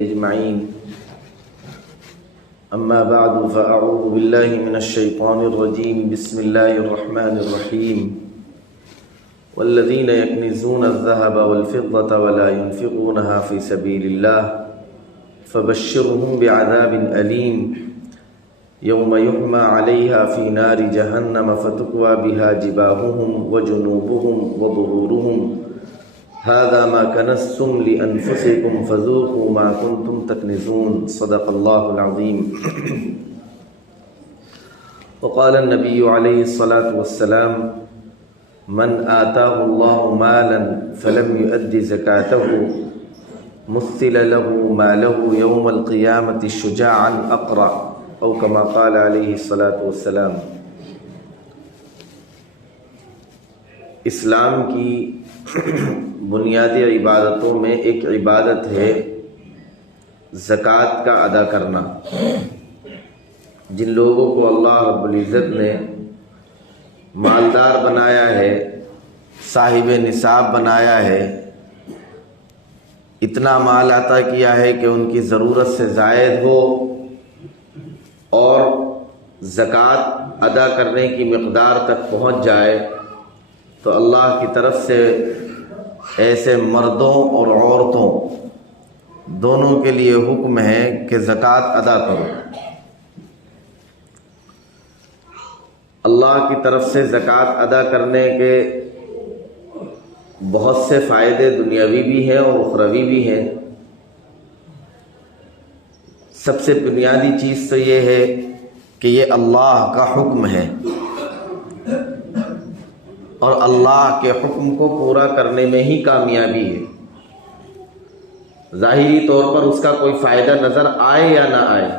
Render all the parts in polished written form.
اجمعین اما بعد فاعوذ باللہ من الشیطان الرجیم بسم اللہ الرحمن الرحیم والذین یکنزون الذهب والفضة ولا ينفقونها في سبیل اللہ فبشرهم بعذاب علیم یوم یحمى علیہا فی نار جہنم فتکوى بها جباہهم وجنوبهم وظہورهم هذا ما كنزتم لأنفسكم فذوقوا ما كنتم تكنزون صدق الله العظيم وقال النبي عليه الصلاة والسلام من آتاه الله مالا فلم يؤد زكاته مثل له ماله يوم القيامة شجاعا أقرأ أو كما قال عليه الصلاة والسلام۔ اسلام کی بنیادی عبادتوں میں ایک عبادت ہے زکوٰۃ کا ادا کرنا۔ جن لوگوں کو اللہ رب العزت نے مالدار بنایا ہے، صاحب نصاب بنایا ہے، اتنا مال عطا کیا ہے کہ ان کی ضرورت سے زائد ہو اور زکوٰۃ ادا کرنے کی مقدار تک پہنچ جائے، تو اللہ کی طرف سے ایسے مردوں اور عورتوں دونوں کے لیے حکم ہے کہ زکوٰۃ ادا کرو۔ اللہ کی طرف سے زکوٰۃ ادا کرنے کے بہت سے فائدے دنیاوی بھی ہیں اور اخروی بھی ہیں۔ سب سے بنیادی چیز تو یہ ہے کہ یہ اللہ کا حکم ہے اور اللہ کے حکم کو پورا کرنے میں ہی کامیابی ہے۔ ظاہری طور پر اس کا کوئی فائدہ نظر آئے یا نہ آئے،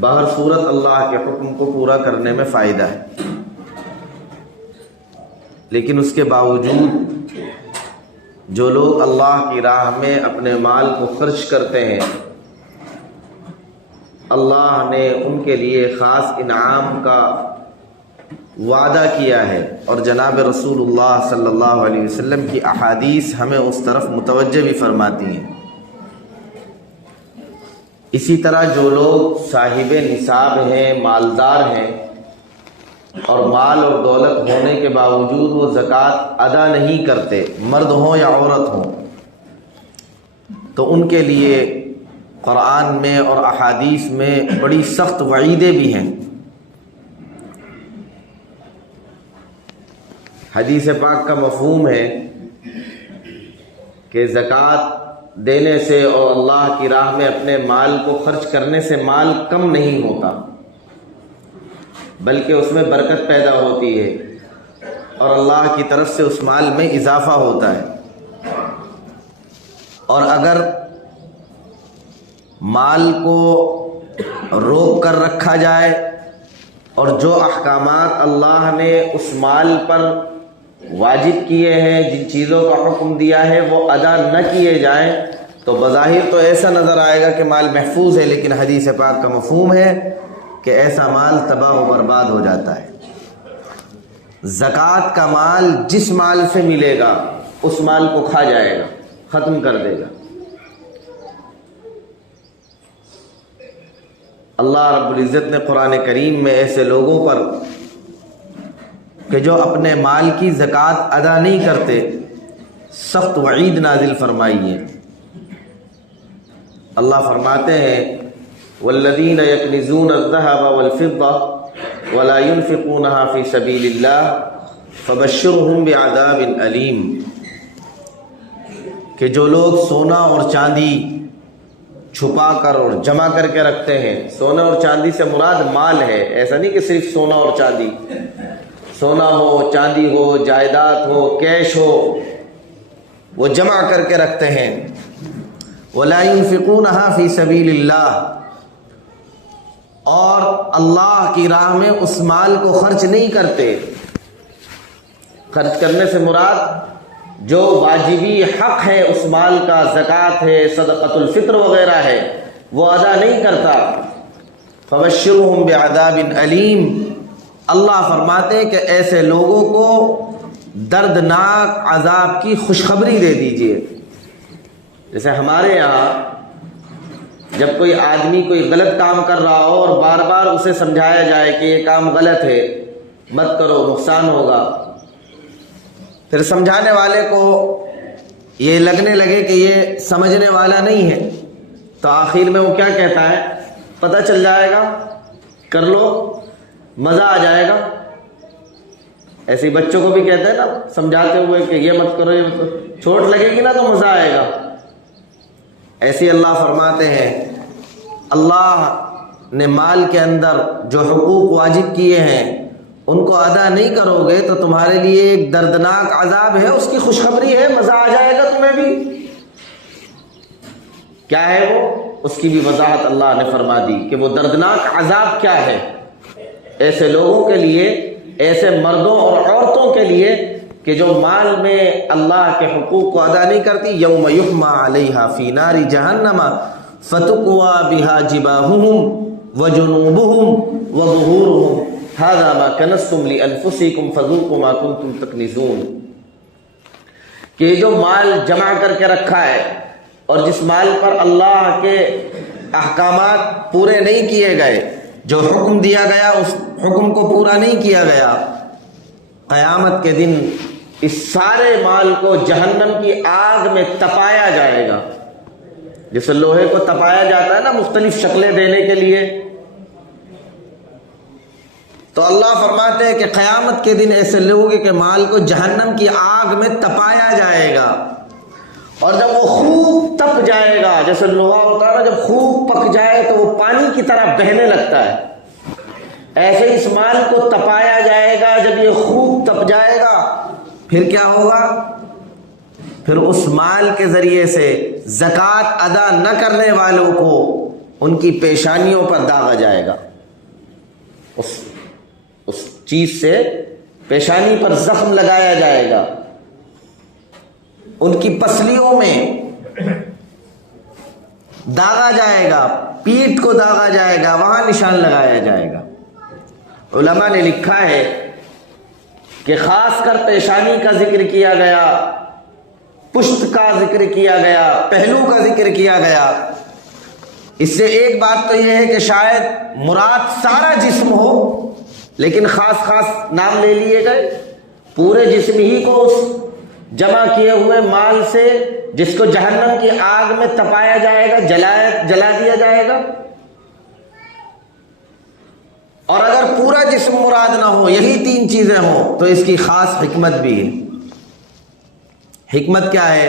بہر صورت اللہ کے حکم کو پورا کرنے میں فائدہ ہے۔ لیکن اس کے باوجود جو لوگ اللہ کی راہ میں اپنے مال کو خرچ کرتے ہیں، اللہ نے ان کے لیے خاص انعام کا وعدہ کیا ہے، اور جناب رسول اللہ صلی اللہ علیہ وسلم کی احادیث ہمیں اس طرف متوجہ بھی فرماتی ہیں۔ اسی طرح جو لوگ صاحب نصاب ہیں، مالدار ہیں، اور مال اور دولت ہونے کے باوجود وہ زکوٰۃ ادا نہیں کرتے، مرد ہوں یا عورت ہوں، تو ان کے لیے قرآن میں اور احادیث میں بڑی سخت وعیدیں بھی ہیں۔ حدیث پاک کا مفہوم ہے کہ زکوٰۃ دینے سے اور اللہ کی راہ میں اپنے مال کو خرچ کرنے سے مال کم نہیں ہوتا، بلکہ اس میں برکت پیدا ہوتی ہے اور اللہ کی طرف سے اس مال میں اضافہ ہوتا ہے۔ اور اگر مال کو روک کر رکھا جائے اور جو احکامات اللہ نے اس مال پر واجب کیے ہیں، جن چیزوں کا حکم دیا ہے، وہ ادا نہ کیے جائیں، تو بظاہر تو ایسا نظر آئے گا کہ مال محفوظ ہے، لیکن حدیث پاک کا مفہوم ہے کہ ایسا مال تباہ و برباد ہو جاتا ہے۔ زکوٰۃ کا مال جس مال سے ملے گا اس مال کو کھا جائے گا، ختم کر دے گا۔ اللہ رب العزت نے قرآن کریم میں ایسے لوگوں پر کہ جو اپنے مال کی زکوٰۃ ادا نہیں کرتے سخت وعید نازل فرمائی ہے۔ اللہ فرماتے ہیں والذین یکنزون الذهب والفضة ولا ينفقونها في سبیل اللہ فبشرهم بعذاب علیم، کہ جو لوگ سونا اور چاندی چھپا کر اور جمع کر کے رکھتے ہیں، سونا اور چاندی سے مراد مال ہے، ایسا نہیں کہ صرف سونا اور چاندی، سونا ہو، چاندی ہو، جائیداد ہو، کیش ہو، وہ جمع کر کے رکھتے ہیں۔ وَلَا يُنْفِقُونَهَا فِي سَبِيلِ اللَّهِ، اور اللہ کی راہ میں اس مال کو خرچ نہیں کرتے۔ خرچ کرنے سے مراد جو واجبی حق ہے اس مال کا، زکوٰۃ ہے، صدقۃ الفطر وغیرہ ہے، وہ ادا نہیں کرتا۔ فَبَشِّرْهُمْ بِعَذَابٍ عَلِيمٍ، اللہ فرماتے ہیں کہ ایسے لوگوں کو دردناک عذاب کی خوشخبری دے دیجئے۔ جیسے ہمارے یہاں جب کوئی آدمی کوئی غلط کام کر رہا ہو اور بار بار اسے سمجھایا جائے کہ یہ کام غلط ہے، مت کرو، نقصان ہوگا، پھر سمجھانے والے کو یہ لگنے لگے کہ یہ سمجھنے والا نہیں ہے، تو آخر میں وہ کیا کہتا ہے؟ پتہ چل جائے گا، کر لو، مزہ آ جائے گا۔ ایسے ہی بچوں کو بھی کہتے ہیں نا سمجھاتے ہوئے کہ یہ مت کرو، یہ مت کرو، چوٹ لگے گی نا تو مزہ آئے گا۔ ایسے ہی اللہ فرماتے ہیں اللہ نے مال کے اندر جو حقوق واجب کیے ہیں ان کو ادا نہیں کرو گے تو تمہارے لیے ایک دردناک عذاب ہے، اس کی خوشخبری ہے، مزہ آ جائے گا تمہیں بھی۔ کیا ہے وہ؟ اس کی بھی وضاحت اللہ نے فرما دی کہ وہ دردناک عذاب کیا ہے ایسے لوگوں کے لیے، ایسے مردوں اور عورتوں کے لیے کہ جو مال میں اللہ کے حقوق کو ادا نہیں کرتی۔ یوم یحما علیہا فی نار جہنم فتکوی بہا جباہہم وجنوبہم وظہورہم ھذا ما کنزتم لانفسکم فذوقوا ما کنتم تکنزون، کہ جو مال جمع کر کے رکھا ہے اور جس مال پر اللہ کے احکامات پورے نہیں کیے گئے، جو حکم دیا گیا اس حکم کو پورا نہیں کیا گیا، قیامت کے دن اس سارے مال کو جہنم کی آگ میں تپایا جائے گا۔ جیسے لوہے کو تپایا جاتا ہے نا مختلف شکلیں دینے کے لیے، تو اللہ فرماتے ہیں کہ قیامت کے دن ایسے لوگوں کے مال کو جہنم کی آگ میں تپایا جائے گا، اور جب وہ خوب تپ جائے گا، جیسے لوہا ہوتا ہے نا جب خوب پک جائے تو وہ پانی کی طرح بہنے لگتا ہے، ایسے اس مال کو تپایا جائے گا۔ جب یہ خوب تپ جائے گا پھر کیا ہوگا؟ پھر اس مال کے ذریعے سے زکوٰۃ ادا نہ کرنے والوں کو ان کی پیشانیوں پر داغا جائے گا، اس چیز سے پیشانی پر زخم لگایا جائے گا، ان کی پسلیوں میں داغا جائے گا، پیٹھ کو داغا جائے گا، وہاں نشان لگایا جائے گا۔ علماء نے لکھا ہے کہ خاص کر پیشانی کا ذکر کیا گیا، پشت کا ذکر کیا گیا، پہلو کا ذکر کیا گیا۔ اس سے ایک بات تو یہ ہے کہ شاید مراد سارا جسم ہو، لیکن خاص خاص نام لے لیے گئے، پورے جسم ہی کو اس جمع کیے ہوئے مال سے جس کو جہنم کی آگ میں تپایا جائے گا، جلا دیا جائے گا۔ اور اگر پورا جسم مراد نہ ہو، یہی تین چیزیں ہوں، تو اس کی خاص حکمت بھی ہے۔ حکمت کیا ہے؟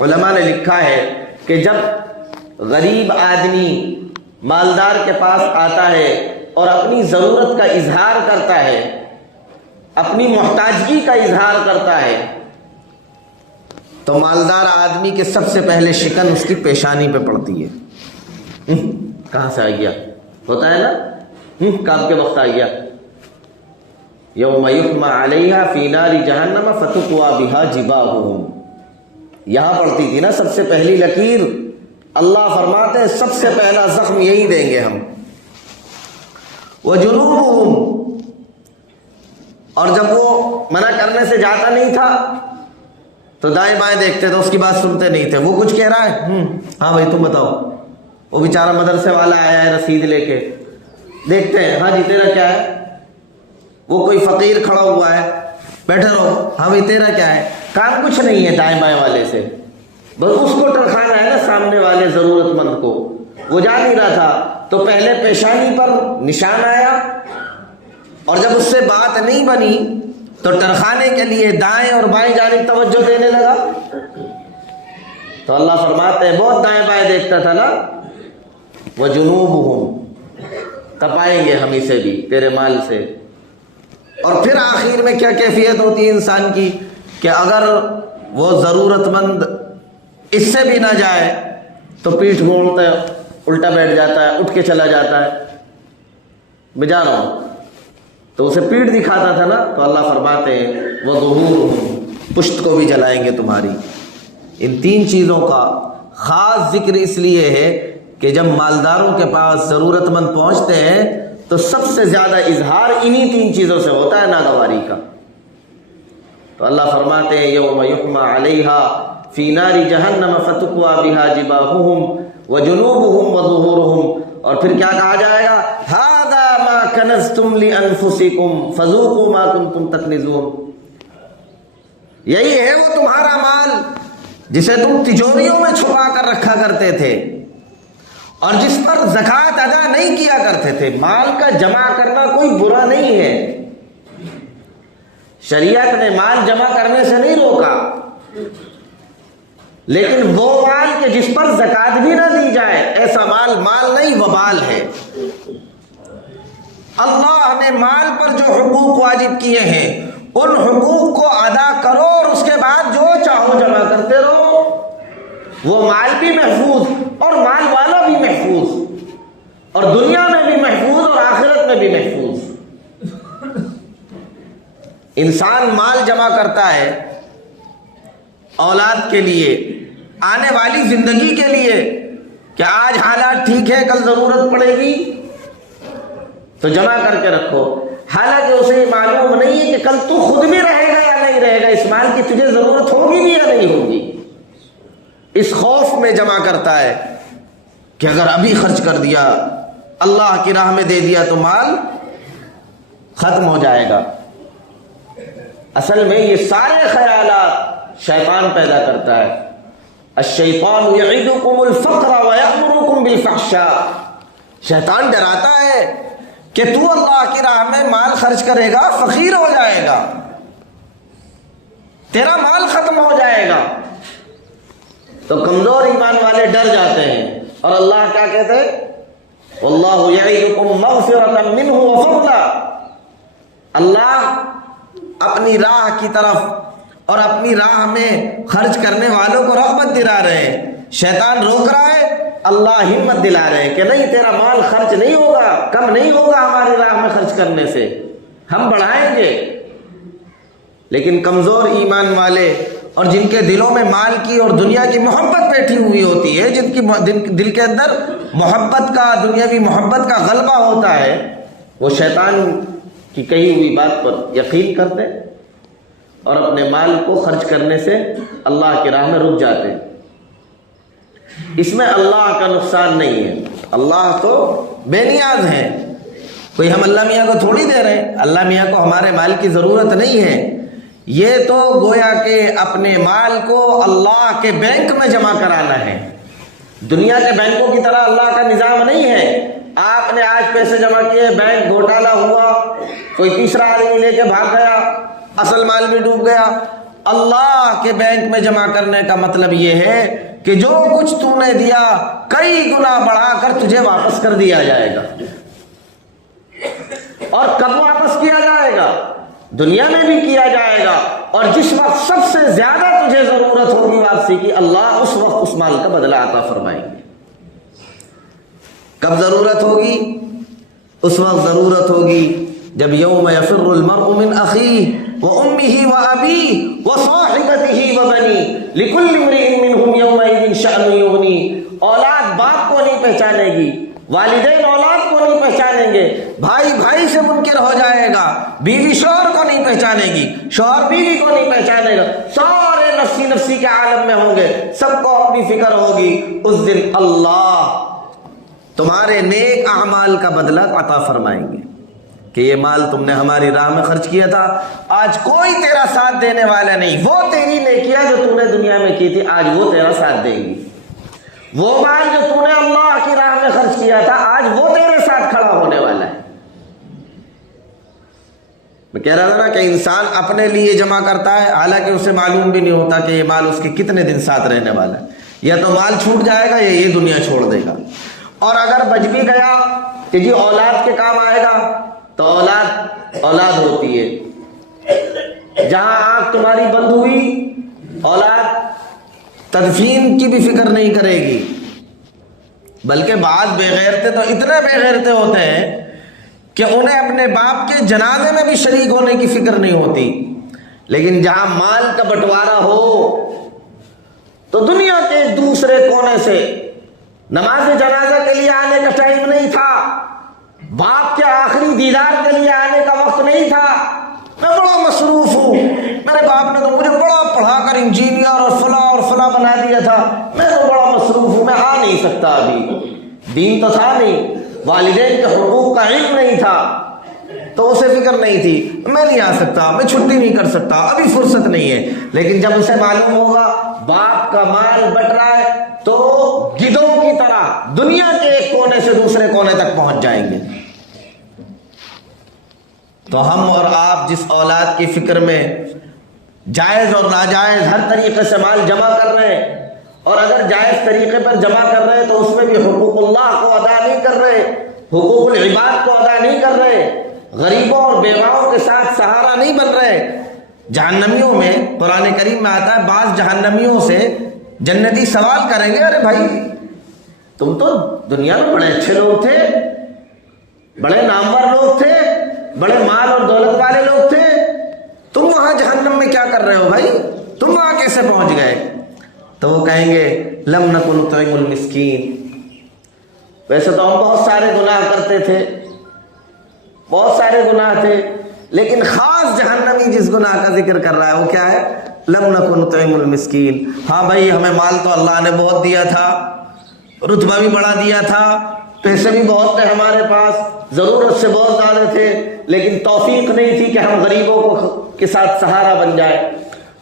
علماء نے لکھا ہے کہ جب غریب آدمی مالدار کے پاس آتا ہے اور اپنی ضرورت کا اظہار کرتا ہے، اپنی محتاجگی کا اظہار کرتا ہے، تو مالدار آدمی کے سب سے پہلے شکن اس کی پیشانی پہ پڑتی ہے۔ کہاں سے آ گیا؟ ہوتا ہے نا، کام کے وقت آ گیا۔ یوم یحما علیہا فی نار جہنم فتکوی بہا جباہہم، یہاں پڑتی تھی نا سب سے پہلی لکیر۔ اللہ فرماتے ہیں سب سے پہلا زخم یہی دیں گے ہم۔ وجنوبہم، اور جب وہ منع کرنے سے جاتا نہیں تھا تو دائیں بائیں دیکھتے تھے، اس کی بات سنتے نہیں تھے۔ وہ کچھ کہہ رہا ہے، ہاں بھائی تم بتاؤ، وہ بیچارہ مدرسے والا آیا ہے رسید لے کے، دیکھتے ہیں، ہاں جی تیرا کیا ہے؟ وہ کوئی فقیر کھڑا ہوا ہے، بیٹھے رہو، ہاں بھائی تیرا کیا ہے؟ کام کچھ نہیں ہے دائیں بائیں والے سے، بس اس کو ٹرکھانا ہے نا سامنے والے ضرورت مند کو۔ وہ جا نہیں رہا تھا تو پہلے پیشانی پر نشان آیا، اور جب اس سے بات نہیں بنی تو ٹرکھانے کے لیے دائیں اور بائیں جانب توجہ دینے لگا۔ تو اللہ فرماتے ہیں بہت دائیں بائیں دیکھتا تھا نا، وجنوبہم، تپائیں گے ہم اسے بھی تیرے مال سے۔ اور پھر آخر میں کیا کیفیت ہوتی ہے انسان کی کہ اگر وہ ضرورت مند اس سے بھی نہ جائے تو پیٹھ موڑتا ہے، الٹا بیٹھ جاتا ہے، اٹھ کے چلا جاتا ہے، میں جا رہا ہوں، تو اسے پیٹھ دکھاتا تھا نا، تو اللہ فرماتے ہیں وظہورہم، پشت کو بھی جلائیں گے تمہاری۔ ان تین چیزوں کا خاص ذکر اس لیے ہے کہ جب مالداروں کے پاس ضرورت مند پہنچتے ہیں تو سب سے زیادہ اظہار انہی تین چیزوں سے ہوتا ہے ناگواری کا۔ تو اللہ فرماتے ہیں یوم یحما علیہا فی نار جہنم فتکوی بہا جباہہم وجنوبهم وظهورهم، اور پھر کیا کہا جائے گا؟ هذا ما كنزتم لانفسكم فذوقوا ما كنتم تكنزون، یہی ہے وہ تمہارا مال جسے تم تجوریوں میں چھپا کر رکھا کرتے تھے اور جس پر زکوٰۃ ادا نہیں کیا کرتے تھے۔ مال کا جمع کرنا کوئی برا نہیں ہے، شریعت نے مال جمع کرنے سے نہیں روکا، لیکن وہ مال کہ جس پر زکوٰۃ بھی نہ دی جائے، ایسا مال مال نہیں وبال ہے۔ اللہ نے مال پر جو حقوق واجب کیے ہیں ان حقوق کو ادا کرو اور اس کے بعد جو چاہو جمع کرتے رہو، وہ مال بھی محفوظ اور مال والا بھی محفوظ، اور دنیا میں بھی محفوظ اور آخرت میں بھی محفوظ۔ انسان مال جمع کرتا ہے اولاد کے لیے، آنے والی زندگی کے لیے، کہ آج حالات ٹھیک ہے کل ضرورت پڑے گی تو جمع کر کے رکھو، حالانکہ اسے معلوم نہیں ہے کہ کل تو خود بھی رہے گا یا نہیں رہے گا، اس مال کی تجھے ضرورت ہوگی بھی یا نہیں ہوگی۔ اس خوف میں جمع کرتا ہے کہ اگر ابھی خرچ کر دیا، اللہ کی راہ میں دے دیا تو مال ختم ہو جائے گا۔ اصل میں یہ سارے خیالات شیطان پیدا کرتا ہے۔ الشیطان یعدکم الفقر ویأمرکم بالفحشاء، شیطان ڈراتا ہے کہ تو اللہ کی راہ میں مال خرچ کرے گا فقیر ہو جائے گا، تیرا مال ختم ہو جائے گا۔ تو کمزور ایمان والے ڈر جاتے ہیں، اور اللہ کیا کہتے ہیں؟ واللہ یعدکم مغفرۃ منہ وفضلا، اللہ اپنی راہ کی طرف اور اپنی راہ میں خرچ کرنے والوں کو رغبت دلا رہے ہیں۔ شیطان روک رہا ہے، اللہ ہمت دلا رہے ہیں کہ نہیں، تیرا مال خرچ نہیں ہوگا، کم نہیں ہوگا ہماری راہ میں خرچ کرنے سے، ہم بڑھائیں گے۔ لیکن کمزور ایمان والے اور جن کے دلوں میں مال کی اور دنیا کی محبت بیٹھی ہوئی ہوتی ہے، جن کی دل کے اندر محبت کا، دنیاوی محبت کا غلبہ ہوتا ہے، وہ شیطان کی کہی ہوئی بات پر یقین کرتے اور اپنے مال کو خرچ کرنے سے اللہ کی راہ میں رک جاتے۔ اس میں اللہ کا نقصان نہیں ہے، اللہ تو بے نیاز ہیں، کوئی ہم اللہ میاں کو تھوڑی دے رہے ہیں، اللہ میاں کو ہمارے مال کی ضرورت نہیں ہے۔ یہ تو گویا کہ اپنے مال کو اللہ کے بینک میں جمع کرانا ہے، دنیا کے بینکوں کی طرح اللہ کا نظام نہیں ہے۔ آپ نے آج پیسے جمع کیے، بینک گھوٹالا ہوا، کوئی تیسرا آدمی لے کے بھاگ گیا، اصل مال بھی ڈوب گیا۔ اللہ کے بینک میں جمع کرنے کا مطلب یہ ہے کہ جو کچھ تو نے دیا کئی گنا بڑھا کر تجھے واپس کر دیا جائے گا۔ اور کب واپس کیا جائے گا؟ دنیا میں بھی کیا جائے گا، اور جس وقت سب سے زیادہ تجھے ضرورت ہوگی واپسی کی، اللہ اس وقت اس مال کا بدلہ عطا فرمائیں گے۔ کب ضرورت ہوگی؟ اس وقت ضرورت ہوگی جب یوم یفر المرء من اخیہ وامہ وابیہ وصاحبتہ وبنیہ لکل امرئ منہم یومئذ شأن یغنی، اولاد باپ کو نہیں پہچانے گی، والدین اولاد کو نہیں پہچانیں گے، بھائی بھائی سے منکر ہو جائے گا، بیوی شوہر کو نہیں پہچانے گی، شوہر بیوی کو نہیں پہچانے گا، سارے نفسی نفسی کے عالم میں ہوں گے، سب کو اپنی فکر ہوگی۔ اس دن اللہ تمہارے نیک اعمال کا بدلہ عطا فرمائیں گے کہ یہ مال تم نے ہماری راہ میں خرچ کیا تھا، آج کوئی تیرا ساتھ دینے والا نہیں، وہ تیری نیکیاں جو تم نے دنیا میں کی تھی آج وہ تیرا ساتھ دے گی، وہ مال جو تم نے اللہ کی راہ میں خرچ کیا تھا آج وہ تیرے ساتھ کھڑا ہونے والا ہے۔ میں کہہ رہا تھا نا کہ انسان اپنے لیے جمع کرتا ہے، حالانکہ اسے معلوم بھی نہیں ہوتا کہ یہ مال اس کے کتنے دن ساتھ رہنے والا ہے، یا تو مال چھوٹ جائے گا یا یہ دنیا چھوڑ دے گا۔ اور اگر بچ بھی گیا کہ جی اولاد کے کام آئے گا تو اولاد ہوتی ہے، جہاں آنکھ تمہاری بند ہوئی اولاد تدفین کی بھی فکر نہیں کرے گی، بلکہ بعض بے غیرتے تو اتنے بے غیرتے ہوتے ہیں کہ انہیں اپنے باپ کے جنازے میں بھی شریک ہونے کی فکر نہیں ہوتی۔ لیکن جہاں مال کا بٹوارا ہو تو دنیا کے دوسرے کونے سے نماز جنازہ کے لیے آنے کا ٹائم نہیں تھا، باپ کے آخری دیدار کے لیے آنے کا وقت نہیں تھا، میں بڑا مصروف ہوں، میرے باپ نے تو مجھے بڑا پڑھا کر انجینئر اور فلاں بنا دیا تھا، میں تو بڑا مصروف ہوں، میں آ نہیں سکتا، ابھی دین تو تھا نہیں، والدین کے حقوق کا علم نہیں تھا، تو اسے فکر نہیں تھی، میں نہیں آ سکتا، میں چھٹی نہیں کر سکتا، ابھی فرصت نہیں ہے۔ لیکن جب اسے معلوم ہوگا باپ کا مال بٹ رہا ہے تو گدھوں کی طرح دنیا کے ایک کونے سے دوسرے کونے تک پہنچ جائیں گے۔ تو ہم اور آپ جس اولاد کی فکر میں جائز اور ناجائز ہر طریقے سے مال جمع کر رہے ہیں، اور اگر جائز طریقے پر جمع کر رہے ہیں تو اس میں بھی حقوق اللہ کو ادا نہیں کر رہے، حقوق العباد کو ادا نہیں کر رہے، غریبوں اور بیواؤں کے ساتھ سہارا نہیں بن رہے۔ جہنمیوں میں قرآن کریم میں آتا ہے بعض جہنمیوں سے جنتی سوال کریں گے، ارے بھائی تم تو دنیا میں بڑے اچھے لوگ تھے، بڑے نامور لوگ تھے، بڑے مال اور دولت والے لوگ تھے، تم وہاں جہنم میں کیا کر رہے ہو بھائی، تم وہاں کیسے پہنچ گئے؟ تو وہ کہیں گے لم نکن نطعم المسکین، ویسے تو ہم بہت سارے گناہ کرتے تھے، بہت سارے گناہ تھے، لیکن خاص جہنمی جس گناہ کا ذکر کر رہا ہے وہ کیا ہے؟ لم نکن نطعم المسکین۔ ہاں بھائی ہمیں مال تو اللہ نے بہت دیا تھا، رتبہ بھی بڑا دیا تھا، پیسے بھی بہت تھے ہمارے پاس، ضرورت سے بہت زیادہ تھے، لیکن توفیق نہیں تھی کہ ہم غریبوں کے ساتھ سہارا بن جائے،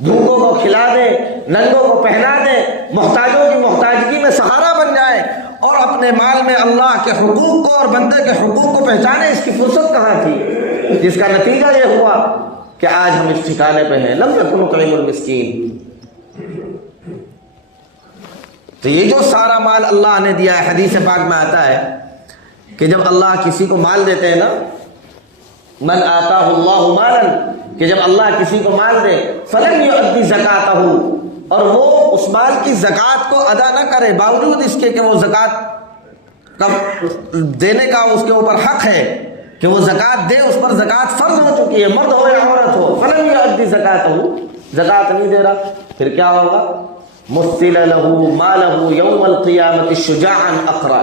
بھوکوں کو کھلا دیں، ننگوں کو پہنا دیں، محتاجوں کی محتاجگی میں سہارا بن جائے، اور اپنے مال میں اللہ کے حقوق کو اور بندے کے حقوق کو پہچانے، اس کی فرصت کہاں تھی؟ جس کا نتیجہ یہ ہوا کہ آج ہم اس ٹھکانے پہ ہیں، لم نکن نطعم المسکین۔ تو یہ جو سارا مال اللہ نے دیا ہے، حدیث پاک میں آتا ہے کہ جب اللہ کسی کو مال دیتے ہیں نا، من آتاہ اللہ مالا، کہ جب اللہ کسی کو مال دے فلن یؤدی زکاتہ، اور وہ اس مال کی زکوٰۃ کو ادا نہ کرے، باوجود اس کے کہ وہ زکوٰۃ کا دینے کا اس کے اوپر حق ہے کہ وہ زکوٰۃ دے، اس پر زکوٰۃ فرض ہو چکی ہے، مرد ہو یا عورت ہو، فلن یؤدی زکاتہ، زکوٰۃ نہیں دے رہا، پھر کیا ہوگا؟ مثل له مالہ یوم القیامت شجاعا اقرا،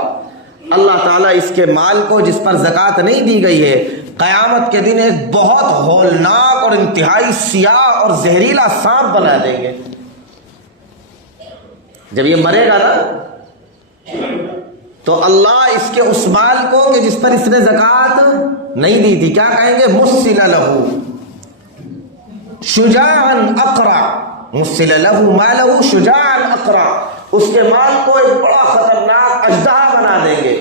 اللہ تعالیٰ اس کے مال کو جس پر زکوٰۃ نہیں دی گئی ہے قیامت کے دن ایک بہت ہولناک اور انتہائی سیاہ اور زہریلا سانپ بنا دیں گے۔ جب یہ مرے گا نا تو اللہ اس کے اس مال کو کہ جس پر اس نے زکوٰۃ نہیں دی تھی کیا کہیں گے؟ مثل له شجاعا اقرا، مثل له مالہ شجاعا اقرا، اس کے مال کو ایک بڑا خطرناک اژدہا بنا دیں گے،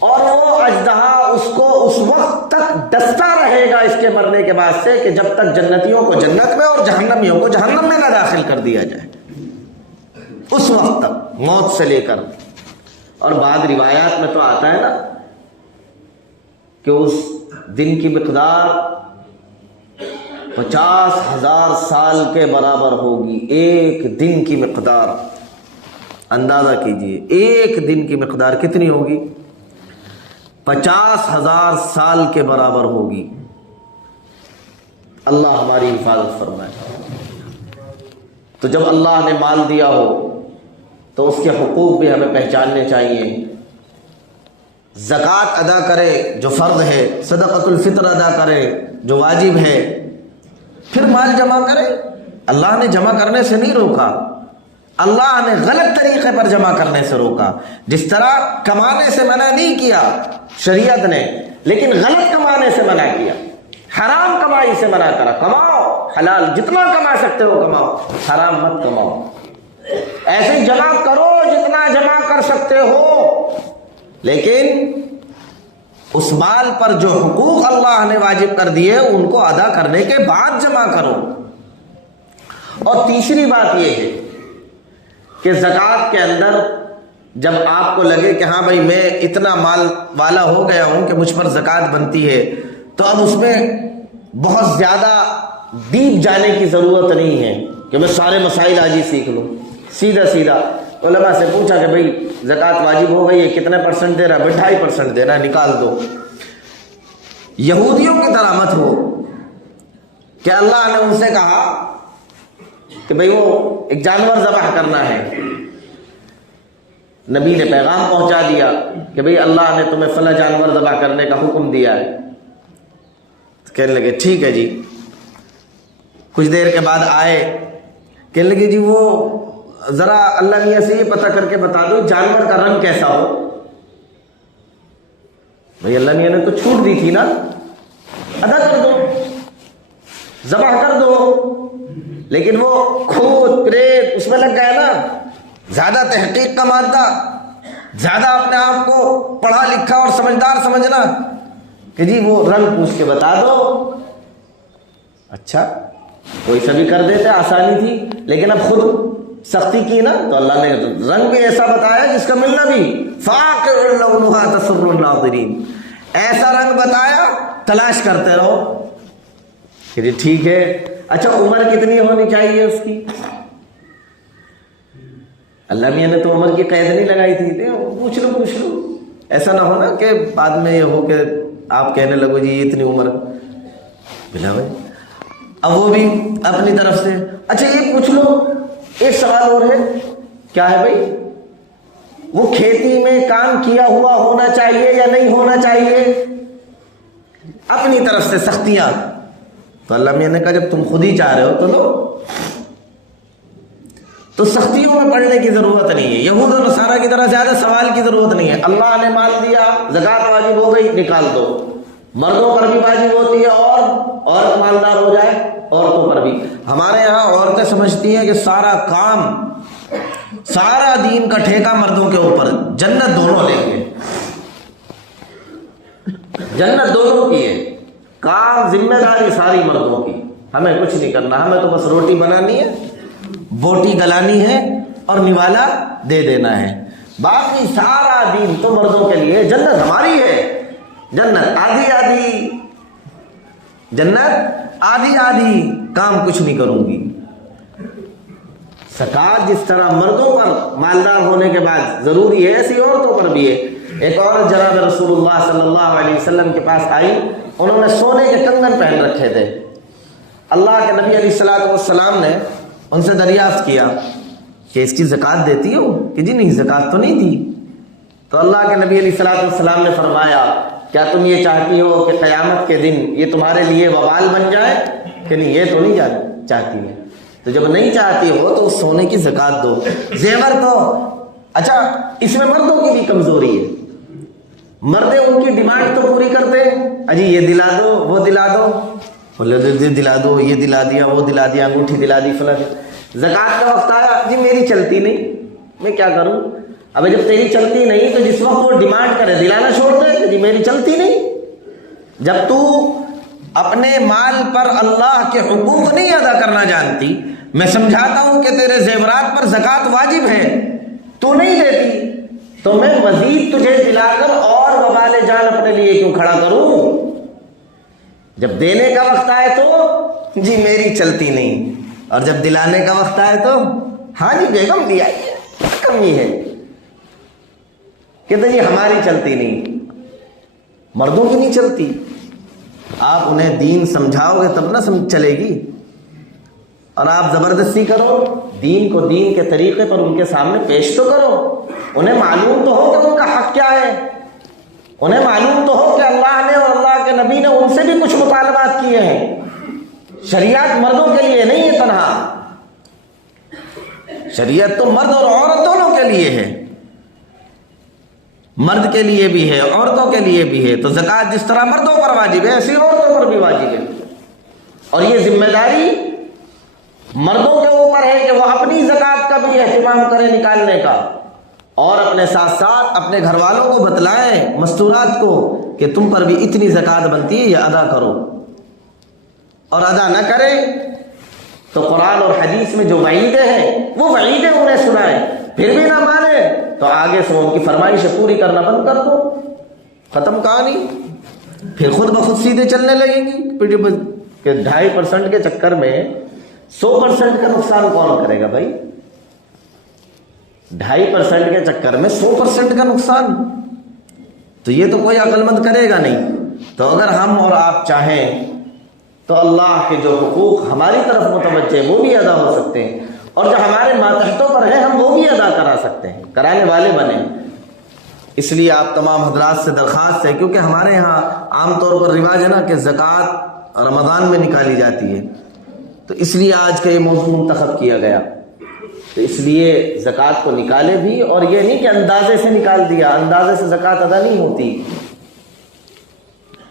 اور وہ اژدہا اس کو اس وقت تک ڈستا رہے گا اس کے مرنے کے بعد سے کہ جب تک جنتیوں کو جنت میں اور جہنمیوں کو جہنم میں نہ داخل کر دیا جائے، اس وقت تک موت سے لے کر۔ اور بعض روایات میں تو آتا ہے نا کہ اس دن کی مقدار 50,000 سال کے برابر ہوگی، ایک دن کی مقدار، اندازہ کیجئے ایک دن کی مقدار کتنی ہوگی؟ 50,000 سال کے برابر ہوگی۔ اللہ ہماری حفاظت فرمائے۔ تو جب اللہ نے مال دیا ہو تو اس کے حقوق بھی ہمیں پہچاننے چاہیے، زکوٰۃ ادا کرے جو فرض ہے، صدقۃ الفطر ادا کرے جو واجب ہے، پھر مال جمع کرے۔ اللہ نے جمع کرنے سے نہیں روکا، اللہ نے غلط طریقے پر جمع کرنے سے روکا۔ جس طرح کمانے سے منع نہیں کیا شریعت نے، لیکن غلط کمانے سے منع کیا، حرام کمائی سے منع کرا، کماؤ حلال جتنا کما سکتے ہو کماؤ، حرام مت کماؤ، ایسے جمع کرو جتنا جمع کر سکتے ہو، لیکن اس مال پر جو حقوق اللہ نے واجب کر دیے ان کو ادا کرنے کے بعد جمع کرو۔ اور تیسری بات یہ ہے کہ زکوٰۃ کے اندر جب آپ کو لگے کہ ہاں بھائی میں اتنا مال والا ہو گیا ہوں کہ مجھ پر زکوٰۃ بنتی ہے، تو اب اس میں بہت زیادہ ڈیپ جانے کی ضرورت نہیں ہے کہ میں سارے مسائل آج ہی سیکھ لوں، سیدھا سیدھا علماء سے پوچھا کہ بھائی زکوٰۃ واجب ہو گئی ہے، کتنے پرسنٹ دے رہا ہے؟ 2.5% دینا ہے، نکال دو۔ یہودیوں کی طرح مت ہو کہ اللہ نے ان سے کہا کہ بھائی وہ ایک جانور ذبح کرنا ہے، نبی نے پیغام پہنچا دیا کہ بھئی اللہ نے تمہیں فلاں جانور ذبح کرنے کا حکم دیا ہے، کہنے لگے ٹھیک ہے جی، کچھ دیر کے بعد آئے، کہنے لگے جی وہ ذرا اللہ میاں سے یہ پتہ کر کے بتا دو جانور کا رنگ کیسا ہو۔ بھئی اللہ میاں نے تو چھوٹ دی تھی نا، ادا کر دو، ذبح کر دو، لیکن وہ کھوت پریت اس میں لگ گیا نا، زیادہ تحقیق کا مادہ، زیادہ اپنے آپ کو پڑھا لکھا اور سمجھدار سمجھنا کہ جی وہ رنگ پوچھ کے بتا دو۔ اچھا کوئی سا بھی کر دیتے، آسانی تھی، لیکن اب خود سختی کی نا تو اللہ نے رنگ بھی ایسا بتایا جس کا ملنا بھی فاقع لونھا تسر الناظرین، ایسا رنگ بتایا تلاش کرتے رہو کہ جی ٹھیک ہے۔ اچھا عمر کتنی ہونی چاہیے اس کی؟ اللہ میاں نے تو عمر کی قید نہیں لگائی تھی، پوچھ لو ایسا نہ ہو نا کہ بعد میں یہ ہو کہ آپ کہنے لگو جی اتنی عمر بلا بھائی۔ اب وہ بھی اپنی طرف سے اچھا یہ پوچھ لو، ایک سوال اور ہے، کیا ہے بھائی؟ وہ کھیتی میں کام کیا ہوا ہونا چاہیے یا نہیں ہونا چاہیے؟ اپنی طرف سے سختیاں۔ تو اللہ میاں نے کہا جب تم خود ہی چاہ رہے ہو تو لو، تو سختیوں میں پڑنے کی ضرورت نہیں ہے، یہود و نصارہ کی طرح زیادہ سوال کی ضرورت نہیں ہے۔ اللہ نے مال دیا، زکوٰۃ واجب ہو گئی، نکال دو۔ مردوں پر بھی واجب ہوتی ہے، اور عورت مالدار ہو جائے عورتوں پر بھی۔ ہمارے یہاں عورتیں سمجھتی ہیں کہ سارا کام، سارا دین کا ٹھیکہ مردوں کے اوپر، جنت دونوں لیں گے، جنت دونوں کی ہے، کام ذمہ داری ساری مردوں کی، ہمیں کچھ نہیں کرنا، ہمیں تو بس روٹی بنانی ہے، بوٹی گلانی ہے اور نوالا دے دینا ہے، باقی سارا دین تو مردوں کے لیے۔ جنت ہماری ہے، جنت آدھی آدھی، جنت آدھی آدھی، کام کچھ نہیں کروں گی۔ زکوٰۃ جس طرح مردوں پر مالدار ہونے کے بعد ضروری ہے، ایسی عورتوں پر بھی ہے۔ ایک عورت جناب رسول اللہ صلی اللہ علیہ وسلم کے پاس آئی، انہوں نے سونے کے کنگن پہن رکھے تھے۔ اللہ کے نبی علیہ الصلوۃ والسلام نے ان سے دریافت کیا کہ اس کی زکوٰۃ دیتی ہو؟ کہ جی نہیں زکوٰۃ تو نہیں دی۔ تو اللہ کے نبی علیہ الصلوۃ والسلام نے فرمایا کیا تم یہ چاہتی ہو کہ قیامت کے دن یہ تمہارے لیے وبال بن جائے؟ کہ نہیں یہ تو نہیں چاہتی ہے۔ تو جب نہیں چاہتی ہو تو سونے کی زکوٰۃ دو، زیور دو۔ اچھا اس میں مردوں کی بھی کمزوری ہے، مردیں ان کی ڈیمانڈ تو پوری کرتے ہیں، اجی یہ دلا دو وہ دلا دو، دلا دو، یہ دلا دیا وہ دلا دیا، انگوٹھی دلا دی فلاں۔ زکوٰۃ کا وقت آیا، جی میری چلتی نہیں، میں کیا کروں؟ اب جب تیری چلتی نہیں تو جس وقت وہ ڈیمانڈ کرے دلانا چھوڑ دے کہ جی میری چلتی نہیں۔ جب تو اپنے مال پر اللہ کے حقوق نہیں ادا کرنا جانتی، میں سمجھاتا ہوں کہ تیرے زیورات پر زکوٰۃ واجب ہے، تو نہیں دیتی، تو میں مزید تجھے دلا کر اور وبال جان اپنے لیے کیوں کھڑا کروں؟ جب دینے کا وقت آئے تو جی میری چلتی نہیں، اور جب دلانے کا وقت آئے تو ہاں جی بیگم دیا، کمی ہے، کہتے جی ہماری چلتی نہیں، مردوں کی نہیں چلتی۔ آپ انہیں دین سمجھاؤ گے تب نہ چلے گی، اور آپ زبردستی کرو، دین کو دین کے طریقے پر ان کے سامنے پیش تو کرو، انہیں معلوم تو ہو کہ ان کا حق کیا ہے، انہیں معلوم تو ہو کہ اللہ نے اور اللہ کے نبی نے ان سے بھی کچھ مطالبات کیے ہیں۔ شریعت مردوں کے لیے نہیں ہے تنہا، شریعت تو مرد اور عورت دونوں کے لیے ہے، مرد کے لیے بھی ہے عورتوں کے لیے بھی ہے۔ تو زکوٰۃ جس طرح مردوں پر واجب ہے ایسی عورتوں پر بھی واجب ہے، اور یہ ذمہ داری مردوں کے اوپر ہے کہ وہ اپنی زکوٰۃ کا بھی اہتمام کریں نکالنے کا، اور اپنے ساتھ ساتھ اپنے گھر والوں کو بتلائیں مستورات کو کہ تم پر بھی اتنی زکوٰۃ بنتی ہے، یہ ادا کرو، اور ادا نہ کریں تو قرآن اور حدیث میں جو وعیدیں ہیں وہ وعیدیں انہیں سنائیں، پھر بھی نہ مانے تو آگے سے ان کی فرمائشیں پوری کرنا بند کر دو، ختم کہانی، پھر خود بخود سیدھے چلنے لگیں گی کہ 2.5% کے چکر میں 100% کا نقصان کون کرے گا بھائی؟ 2.5% کے چکر میں 100% کا نقصان تو یہ تو کوئی عقل مند کرے گا نہیں۔ تو اگر ہم اور آپ چاہیں تو اللہ کے جو حقوق ہماری طرف متوجہ ہیں وہ بھی ادا ہو سکتے ہیں، اور جو ہمارے ماتحتوں پر ہیں ہم وہ بھی ادا کرا سکتے ہیں، کرانے والے بنیں۔ اس لیے آپ تمام حضرات سے درخواست ہے، کیونکہ ہمارے ہاں عام طور پر رواج ہے نا کہ زکوٰۃ رمضان میں نکالی جاتی ہے، تو اس لیے آج کا یہ موضوع منتخب کیا گیا. تو اس لیے زکوٰۃ کو نکالے بھی، اور یہ نہیں کہ اندازے سے نکال دیا، اندازے سے زکوٰۃ ادا نہیں ہوتی.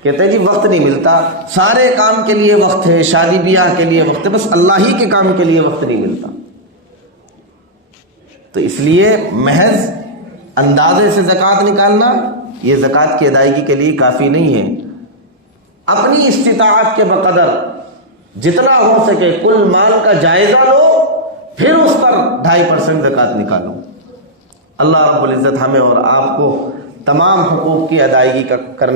کہتے ہیں جی وقت نہیں ملتا، سارے کام کے لیے وقت ہے، شادی بیاہ کے لیے وقت ہے، بس اللہ ہی کے کام کے لیے وقت نہیں ملتا. تو اس لیے محض اندازے سے زکوٰۃ نکالنا یہ زکوٰۃ کی ادائیگی کے لیے کافی نہیں ہے. اپنی استطاعت کے بقدر جتنا ہو سکے کل مال کا جائزہ لو، پھر اس پر 2.5% زکوٰۃ نکالو. اللہ رب العزت ہمیں اور آپ کو تمام حقوق کی ادائیگی کرنے